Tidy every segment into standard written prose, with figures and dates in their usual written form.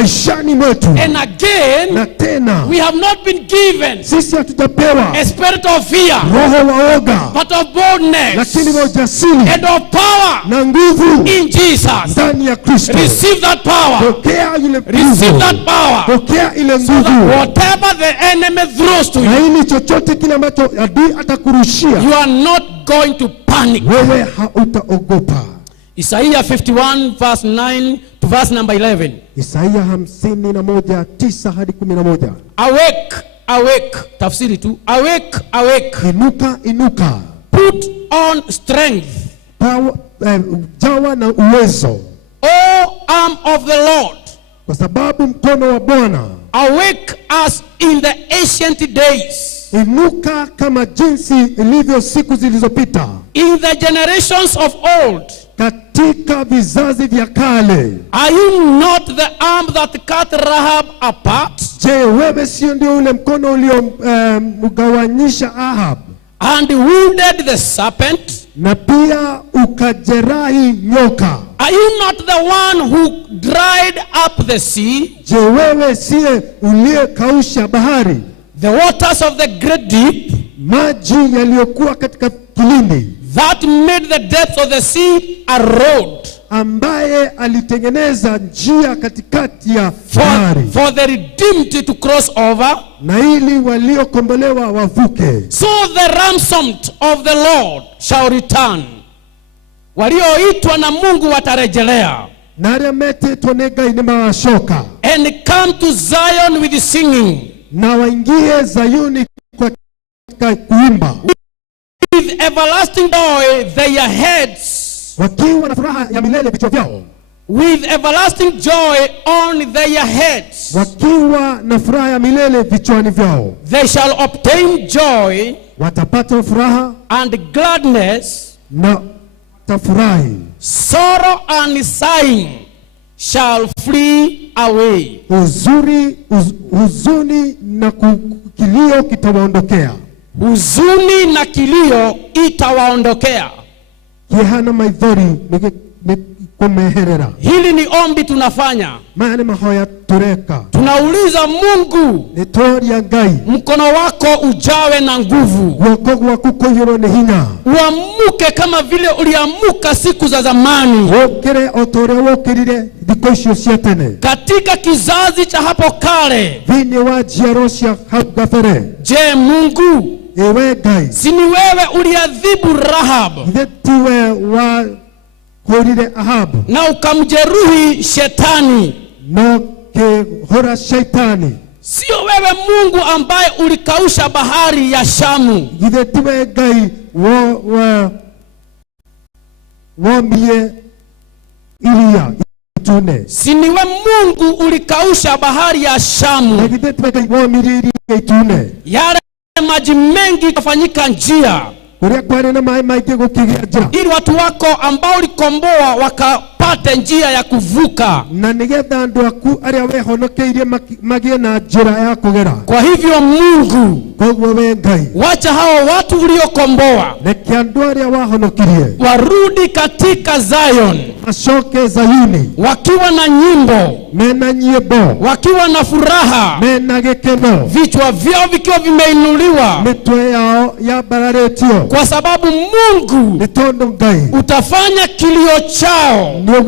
maishani mwetu. And again, Na tena we have not been given sisi hatujapewa a spirit of fear, roho wa oga, but of boldness lakini wa ujasiri and of power na nguvu in Jesus. ndani ya Kristo. Receive that power. Pokea ile Receive that power. Pokea ile So that nguvu. whatever the enemy throws to Na you, ili chochote kile ambacho adui atakurushia, you are not going to panic. wewe hautaogopa. Isaiah 51 verse 9 to verse number 11. Isaiah 51:9 hadi 11. Awake, awake. Tafsiri tu. Awake, awake. Inuka, inuka. Put on strength. Jawa na uwezo. O arm of the Lord. Kwa sababu mkono wa Bwana. Awake as in the ancient days. Inuka kama jinsi ilivyo siku zilizopita. In the generations of old. Katika vizazi vya kale. Are you not the arm that cut Rahab apart? Je, wewe sio ndio ule mkono uliomgawanyisha Ahab? And wounded the serpent? Na pia ukajerahi nyoka. Are you not the one who dried up the sea? Je, wewe siye uliyekausha bahari? The waters of the great deep? Maji yaliyokuwa katika kilindi. That made the depths of the sea a road. Ambaye alitengeneza njia katikati ya bahari. For the redeemed to cross over. Na ili waliokombolewa wavuke. So the ransomed of the Lord shall return. Walioitwa na Mungu watarejelea. Naremete tonega inema washoka. And come to Zion with singing. Na waingie Zayuni kwa kuimba. With everlasting joy their heads. Wakiwa na furaha ya milele vichwa vyao. With everlasting joy on their heads. Wakiwa na furaha ya milele vichwani vyao. They shall obtain joy. Watapata furaha. And gladness. Na tafurahi. Sorrow and sighing shall flee away. Huzuni na kilio kitawaondokea. Huzuni na kilio itawaondokea. Kihana maidhori kumeherera. Hili ni ombi tunafanya. Maana mahoya tureka. Tunauliza Mungu, mkono wako ujawe na nguvu. Uamuke kama vile uliamuka siku za zamani. Katika kizazi cha hapo kale. Je, Mungu, si ni wewe uliadhibu Rahab na ukamjeruhi shetani? Sio wewe Mungu ambaye ulikausha bahari ya Shamu? Si ni wewe Mungu ulikausha bahari ya Shamu? Yale maji mengi kufanyika njia, ili watu wako ambao ulikomboa wakapate njia ya kuvuka. Kwa hivyo Mungu, wacha hao watu uliokomboa warudi katika Zion, wakiwa na nyimbo, wakiwa na furaha, vichwa vyao vikiwa vimeinuliwa, kwa sababu Mungu utafanya kilio chao na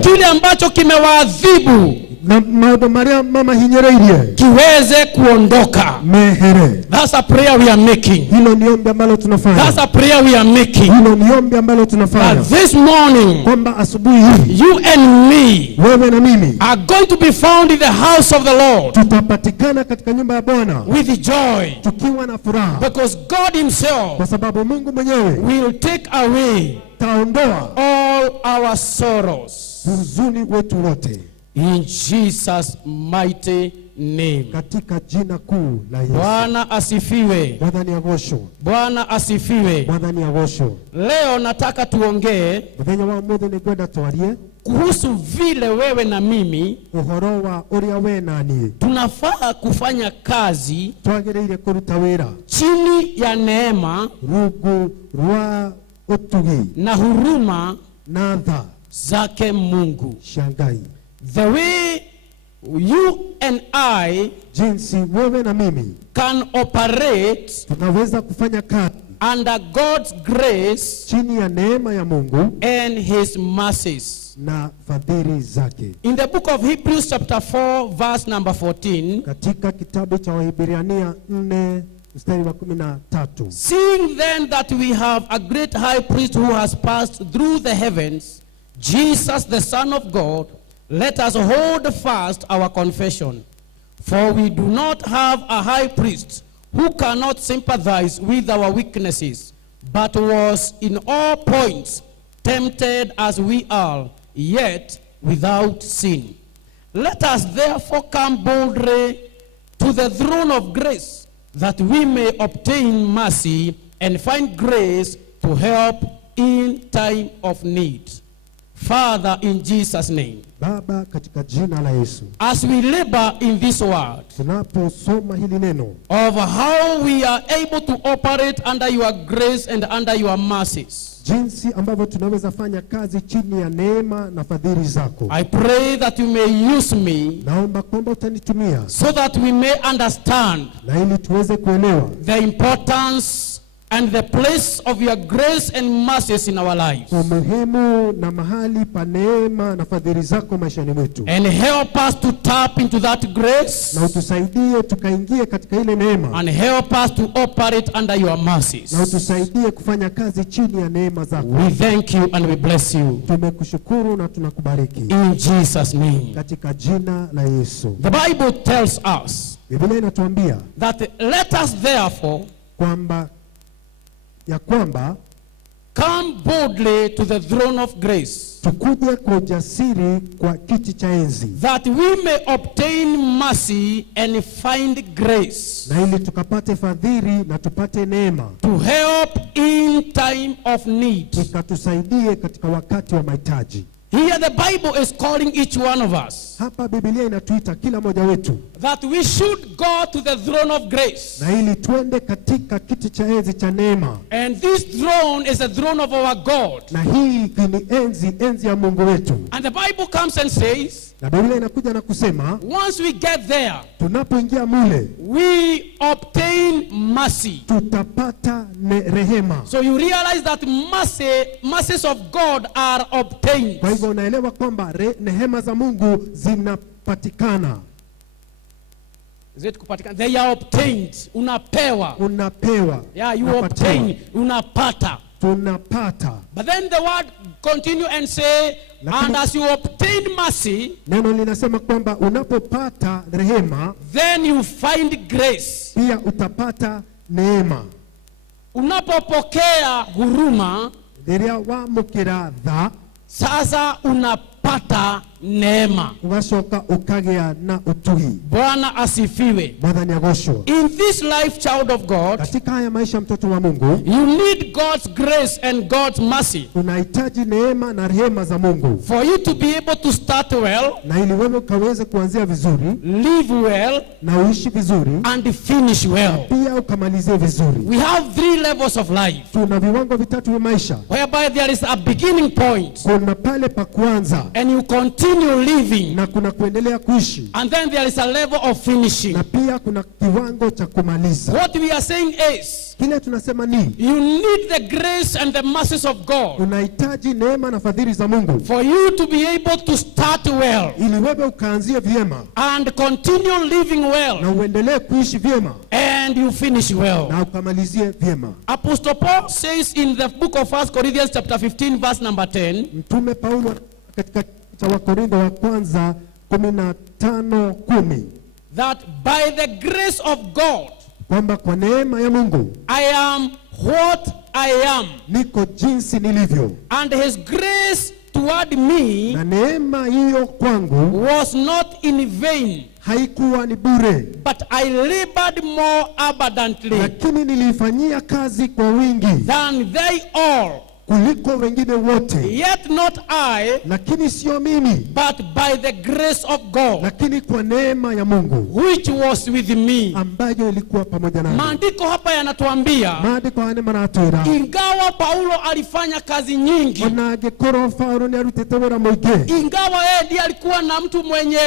kile ambacho kimewaadhibu kiweze kuondoka. That's a prayer we are making. That's a prayer we are making. This morning, you and me are going to be found in the house of the Lord with joy, because God himself will take away all our sorrows. In Jesus' mighty name. Katika jina kuu la Yesu. Bwana asifiwe. Bwana asifiwe. Leo nataka tuongee kuhusu vile wewe na mimi tunafaa kufanya kazi chini ya neema na huruma zake Mungu. The way you and I jinsi wewe na mimi can operate tunaweza kufanya kazi under God's grace chini ya neema ya Mungu and his mercies. na fadhili zake. In the book of Hebrews chapter 4 verse number 14, katika kitabu cha Waebrania 4 mstari wa 13, seeing then that we have a great high priest who has passed through the heavens, Jesus the Son of God, let us hold fast our confession. For we do not have a high priest who cannot sympathize with our weaknesses, but was in all points tempted as we are, yet without sin. Let us therefore come boldly to the throne of grace, that we may obtain mercy and find grace to help in time of need. Father, in Jesus' name, Baba, katika jina la Yesu, as we labor in this word tunaposoma hili neno of how we are able to operate under your grace and under your mercies, jinsi ambavyo tunaweza fanya kazi chini ya neema na fadhili zako, I pray that you may use me naomba kwamba utanitumia so that we may understand na ili tuweze kuelewa the importance and the place of your grace and mercies in our lives, umuhimu na mahali pa neema na fadhili zako maishani mwetu, and help us to tap into that grace, na utusaidie tukaingie katika ile neema, and help us to operate under your mercies. na utusaidie kufanya kazi chini ya neema zako. We thank you and we bless you. Tumekushukuru na tunakubariki In Jesus' name. katika jina la Yesu. The Bible tells us Biblia inatuambia that let us therefore kwamba come boldly to the throne of grace, tukuje kwa ujasiri kwa kiti cha enzi, that we may obtain mercy and find grace, na ili tukapate fadhili na tupate neema, to help in time of need. ikatusaidie katika wakati wa mahitaji. Here the Bible is calling each one of us Hapa Biblia inatuita kila mmoja wetu that we should go to the throne of grace. na ili tuende katika kiti cha enzi cha neema, And this throne is the throne of our God. na hii ni enzi ya Mungu wetu. And the Bible comes and says, Na Biblia inakuja na kusema once we get there, tunapoingia mule we obtain mercy. tutapata rehema. So you realize that mercies of God are obtained. Kwa hivyo unaelewa kwamba rehema za Mungu zinapatikana. They are obtained. Unapewa. Yeah, you obtain. Unapata. Tunapata. But then the word continue and say, and as you obtain mercy, neno linasema kwamba unapopata rehema, then you find grace. Pia utapata neema. Unapopokea huruma, sasa unapata neema. Ugashoka ukagea na utuhi. Bwana asifiwe. In this life, child of God, katika haya maisha mtoto wa Mungu, you need God's grace and God's mercy. Unahitaji neema na rehema za Mungu. For you to be able to start well, na ili wewe ukaweze kuanzia vizuri, live well, na uishi vizuri, and finish well. Pia ukamalizie vizuri. We have 3 levels of life. Tuna viwango vitatu vya maisha. Whereby there is a beginning point. Kuna pale pa kuanza. And you continue living. Na kuna kuendelea kuishi. And then there is a level of finishing. Na pia kuna kiwango cha kumaliza. What we are saying is, kile tunasema ni, you need the grace and the mercies of God. Unahitaji neema na fadhili za Mungu. For you to be able to start well. Ili wewe ukaanzie vyema. And continue living well. Na uendelee kuishi vyema. And you finish well. Na ukamalizie vyema. Apostle Paul says in the book of 1 Corinthians chapter 15 verse number 10. Mtume Paulo katika Wakorintho wa kwanza 15:10 that by the grace of God, kwamba kwa neema ya Mungu, I am what I am. Niko jinsi nilivyo. And his grace toward me, na neema hiyo kwangu, was not in vain. Haikuwa ni bure. But I labored more abundantly. Lakini nilifanyia kazi kwa wingi. Than they all kuliko wengine wote. Yet not I, lakini sio mimi, but by the grace of God, lakini kwa neema ya Mungu which was with me. ambayo ilikuwa pamoja nami. Maandiko hapa yanatuambia, maandiko haya manatuira, ingawa Paulo alifanya kazi nyingi, onagekoro Paulo ni arutete wera muingi, ingawa yeye ndiye alikuwa na mtu mwenye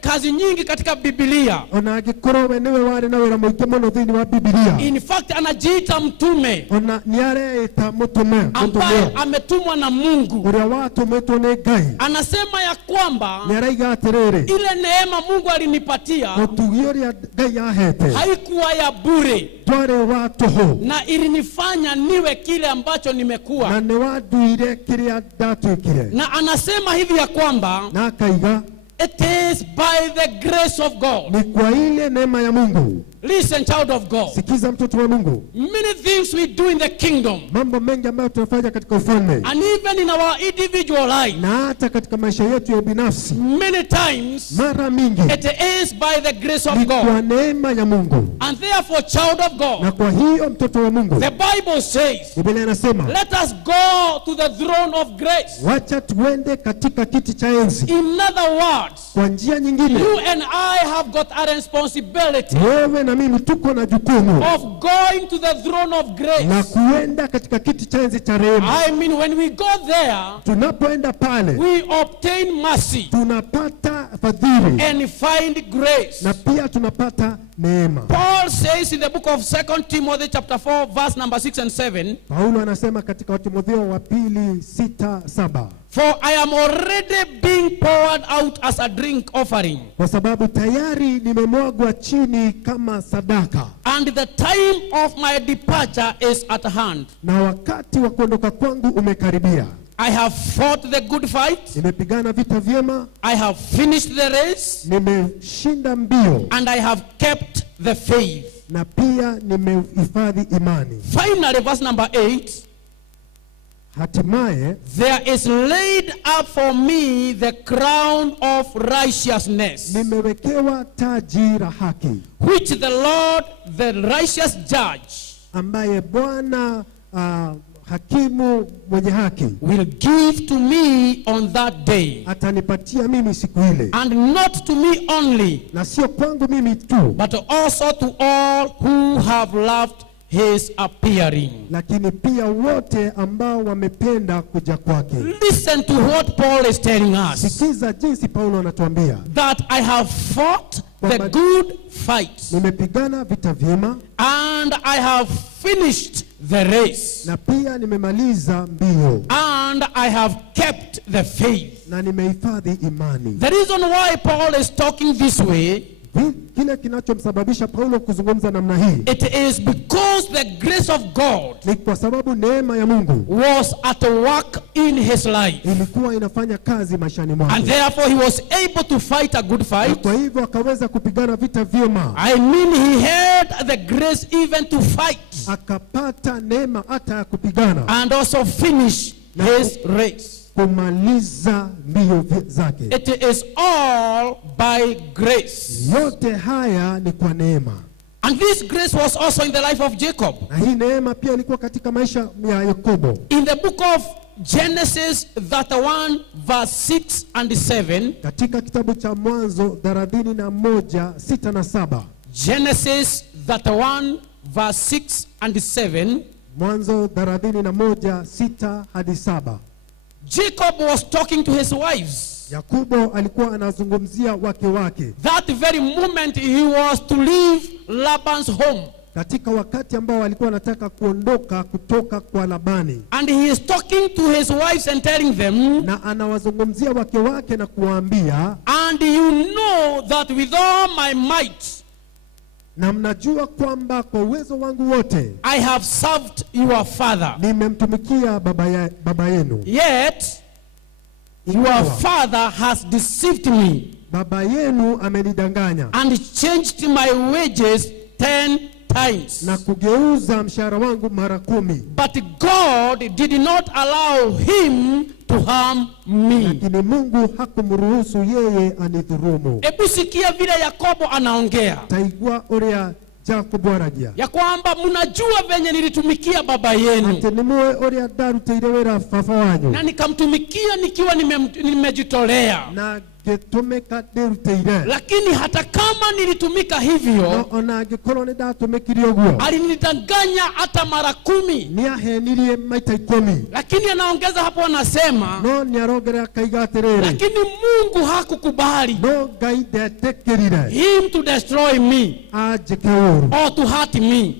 kazi nyingi katika Biblia, onagekoro wenewe wale na wera muingi mono thini wa Biblia. In fact anajiita mtume, ona niareita mutume ambaye ametumwa na Mungu. Ule watu metone Ngai Anasema ya kwamba niaraiga atiriri, ile neema Mungu alinipatia mutugioria Ngai ahete haikuwa ya bure, tware watu ho, na ilinifanya niwe kile ambacho nimekuwa, na ni waduire kiria ndatuikire. Na anasema hivi ya kwamba na akaiga, it is by the grace of God. Ni kwa ile neema ya Mungu. Listen, child of God. Sikiza mtoto wa Mungu. Many things we do in the kingdom. Mambo mengi ambayo tunafanya katika ufalme. And even in our individual life. Na hata katika maisha yetu ya binafsi. Many times. Mara mingi. It is by the grace of God. Ni kwa neema ya Mungu. And therefore, child of God. Na kwa hiyo mtoto wa Mungu. The Bible says. Biblia inasema. Let us go to the throne of grace. Wacha tuende katika kiti cha enzi. In other words. Kwa njia nyingine. You and I have got a responsibility. Wewe na mimi tuko na jukumu of going to the throne of grace. Na kuenda katika kiti cha enzi cha rehema. I mean, when we go there, tunapoenda pale, we obtain mercy. Tunapata fadhili. And find grace. Na pia tunapata neema. Paul says in the book of 2 Timothy chapter 4 verse number 6 and 7. Paulo anasema katika Timotheo wa 2:6-7. For I am already being poured out as a drink offering. Kwa sababu tayari nimemwagwa chini kama sadaka. And the time of my departure is at hand. Na wakati wa kuondoka kwangu umekaribia. I have fought the good fight. Nimepigana vita vyema. I have finished the race. Nimeshinda mbio. And I have kept the faith. Na pia nimehifadhi imani. Finally, verse number 8. Hatimaye, there is laid up for me the crown of righteousness, nimewekewa taji la haki, which the Lord, the righteous judge, ambaye Bwana hakimu mwenye haki, will give to me on that day. Atanipatia mimi siku ile. And not to me only, na sio kwangu mimi tu, but also to all who have loved his appearing. Lakini pia wote ambao wamependa kuja kwake. Listen to what Paul is telling us. Sikiza jinsi Paulo anatuambia. That I have fought the good fight. Nimepigana vita vyema. And I have finished the race. Na pia nimemaliza mbio. And I have kept the faith. Na nimehifadhi imani. The reason why Paul is talking this way, kile kinachomsababisha Paulo kuzungumza namna hii, it is because the grace of God ni kwa sababu neema ya Mungu was at work in his life. Ilikuwa inafanya kazi maishani mwake. And therefore he was able to fight a good fight. Kwa hivyo akaweza kupigana vita vyema. I mean, he had the grace even to fight. Akapata neema hata ya kupigana. And also finish his race. Kumaliza mbio zake. It is all by grace. Yote haya ni kwa neema. And this grace was also in the life of Jacob. Na hii neema pia ilikuwa katika maisha ya Yakobo. In the book of Genesis 31 verse 6 and 7. Katika kitabu cha Mwanzo 31:6 na 7. Genesis 31 verse 6 and 7. Mwanzo 31:6 hadi 7. Jacob was talking to his wives. Yakobo alikuwa anazungumzia wake wake. That very moment he was to leave Laban's home. Katika wakati ambao alikuwa anataka kuondoka kutoka kwa Labani. And he is talking to his wives and telling them. Na anawazungumzia wake wake na kuwaambia. And you know that with all my might. Na mnajua kwamba kwa uwezo wangu wote, I have served your father. Nimemtumikia baba yenu. Yet your father has deceived me. Baba yenu amenidanganya. And changed my wages 10 times. Na kugeuza mshahara wangu mara 10. But God did not allow him to harm me. Lakini Mungu hakumruhusu yeye anidhulumu. Ebu sikia vile Yakobo anaongea. Taigua uria ya kwamba mnajua venye nilitumikia baba yenu na nikamtumikia nikiwa nimejitolea. Lakini hata kama nilitumika hivyo, alinidanganya hata mara 10. Lakini anaongeza hapo, anasema lakini Mungu hakukubali him to destroy me or to hurt me.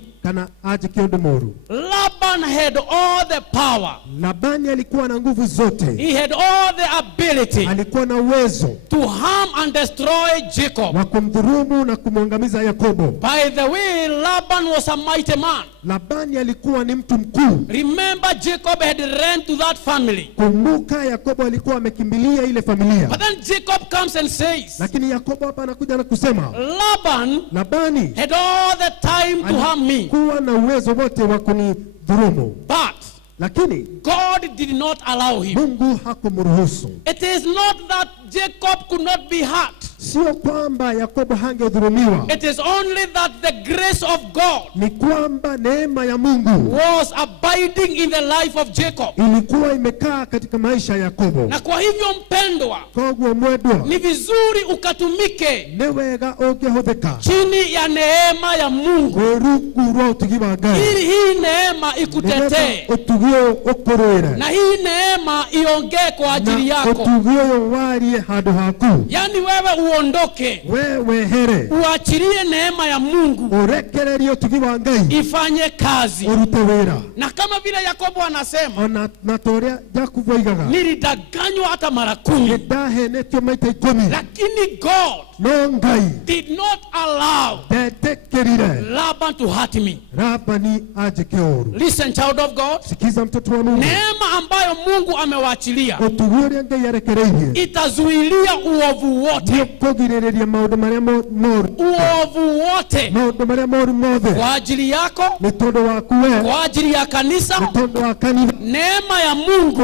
Laban had all the power. Labani alikuwa na nguvu zote. He had all the ability. Alikuwa na uwezo to harm and destroy Jacob. Wa kumdhulumu na kumwangamiza Yakobo. By the way, Laban was a mighty man. Labani alikuwa ni mtu mkuu. Remember, Jacob had ran to that family. Kumbuka, Yakobo alikuwa amekimbilia ile familia. But then Jacob comes and says, lakini Yakobo hapa anakuja na kusema, Labani had all the time to harm me. Kuwa na uwezo wote wa kunidhulumu. But lakini God did not allow him. Mungu hakumruhusu. It is not that Jacob could not be hurt. Sio kwamba Yakobo hangedhulumiwa. It is only that the grace of God ni kwamba neema ya Mungu was abiding in the life of Jacob. Ilikuwa imekaa katika maisha ya Yakobo. Na kwa hivyo mpendwa, ni vizuri ukatumike chini ya neema ya Mungu, ili hii neema ikutetee na hii neema iongee kwa ajili yako. Yani wewe uondoke, uachilie neema ya Mungu ifanye kazi. Na kama vile Yakobo anasema, nilidanganywa hata mara 10. Lakini God did not allow Laban to hurt me. Listen, child of God. Neema ambayo Mungu amewaachilia itazuilia uovu wote. Uovu wote kwa ajili yako, kwa ajili ya kanisa. Neema ya Mungu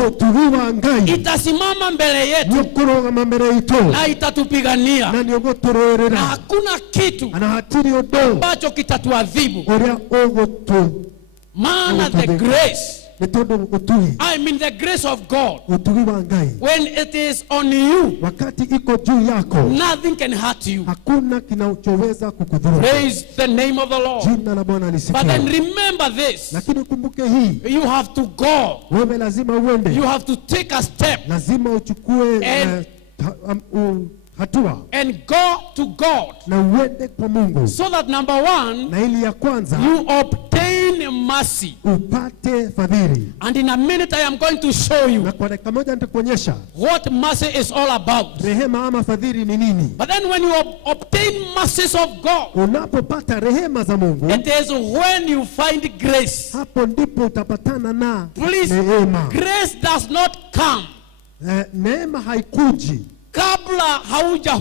itasimama mbele yetu na itatupigania, na hakuna kitu ambacho kitatuadhibu. Maana the grace, I mean the grace of God, when it is on you, nothing can hurt you. Praise the name of the Lord. But then remember this, you have to go, you have to take a step and go to God, so that number one, you obtain mercy. And in a minute I am going to show you what mercy is all about. But then when you obtain mercies of God, it is when you find grace. Please, grace does not come kabla hauja